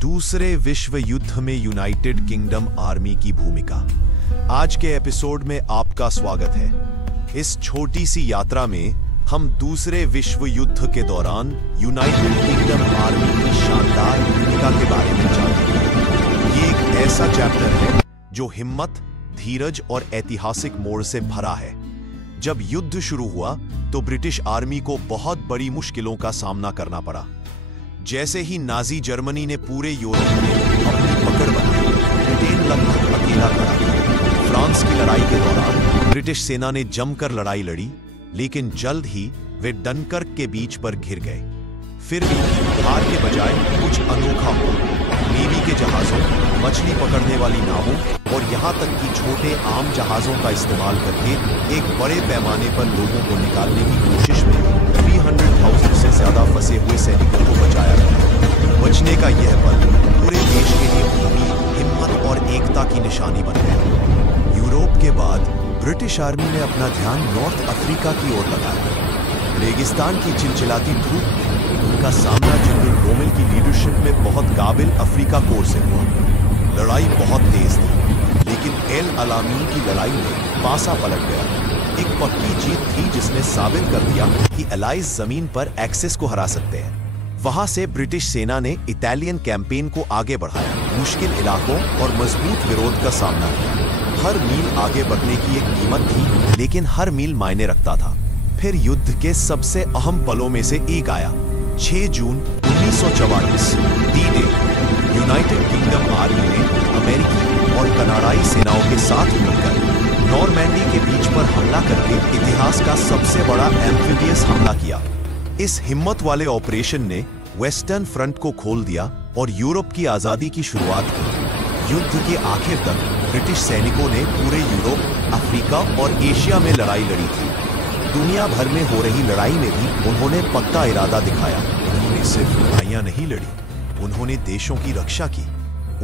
दूसरे विश्व युद्ध में यूनाइटेड किंगडम आर्मी की भूमिका। आज के एपिसोड में आपका स्वागत है। इस छोटी सी यात्रा में हम दूसरे विश्व युद्ध के दौरान यूनाइटेड किंगडम आर्मी की शानदार भूमिका के बारे में जानेंगे। ये एक ऐसा चैप्टर है जो हिम्मत, धीरज और ऐतिहासिक मोड़ से भरा है। जब युद्ध शुरू हुआ तो ब्रिटिश आर्मी को बहुत बड़ी मुश्किलों का सामना करना पड़ा। जैसे ही नाजी जर्मनी ने पूरे यूरोप में अपनी पकड़ बनाई, ब्रिटेन लगभग अकेला खड़ा था। फ्रांस की लड़ाई के दौरान ब्रिटिश सेना ने जमकर लड़ाई लड़ी, लेकिन जल्द ही वे डनकर्क के बीच पर घिर गए। फिर भी हार के बजाय कुछ अनोखा हुआ। नेवी के जहाजों, मछली पकड़ने वाली नावों और यहां तक कि छोटे आम जहाजों का इस्तेमाल करके एक बड़े पैमाने पर लोगों को निकालने की कोशिश में 300,000 से ज्यादा फंसे हुए सैनिकों को बचाया गया। बचने का यह पल पूरे देश के लिए उम्मीद, हिम्मत और एकता की निशानी बन गया। यूरोप के बाद ब्रिटिश आर्मी ने अपना ध्यान नॉर्थ अफ्रीका की ओर लगाया। रेगिस्तान की चिलचिलाती धूप में उनका सामना जनरल रोमेल की लीडरशिप में बहुत काबिल अफ्रीका कोर से हुआ। लड़ाई बहुत तेज थी, लेकिन एल अलामीन की लड़ाई में पासा पलट गया। एक पक्की जीत थी जिसने साबित कर दिया कि एलाइज जमीन पर एक्सेस को हरा सकते हैं। वहां से ब्रिटिश सेना ने इटालियन कैंपेन को आगे बढ़ाया, मुश्किल इलाकों और मजबूत विरोध का सामना किया। हर मील आगे बढ़ने की एक कीमत थी, लेकिन हर मील मायने रखता था। फिर युद्ध के सबसे अहम पलों में से एक आया, 6 जून 1944, डी-डे। यूनाइटेड किंगडम आर्मी ने अमेरिकी और कनाडाई सेनाओं के साथ मिलकर नॉर्मैंडी के बीच पर हमला करके इतिहास का सबसे बड़ा एम्फिबियस हमला किया। इस हिम्मत वाले ऑपरेशन ने वेस्टर्न फ्रंट को खोल दिया और यूरोप की आजादी की शुरुआत की। युद्ध के आखिर तक ब्रिटिश सैनिकों ने पूरे यूरोप, अफ्रीका और एशिया में लड़ाई लड़ी थी। दुनिया भर में हो रही लड़ाई में भी उन्होंने पक्का इरादा दिखाया। उन्होंने सिर्फ लड़ाइयां नहीं लड़ी, उन्होंने देशों की रक्षा की,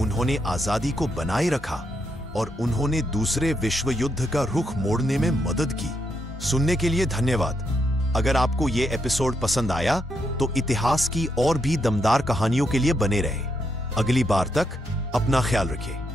उन्होंने आजादी को बनाए रखा और उन्होंने दूसरे विश्व युद्ध का रुख मोड़ने में मदद की। सुनने के लिए धन्यवाद। अगर आपको ये एपिसोड पसंद आया तो इतिहास की और भी दमदार कहानियों के लिए बने रहे। अगली बार तक अपना ख्याल रखें।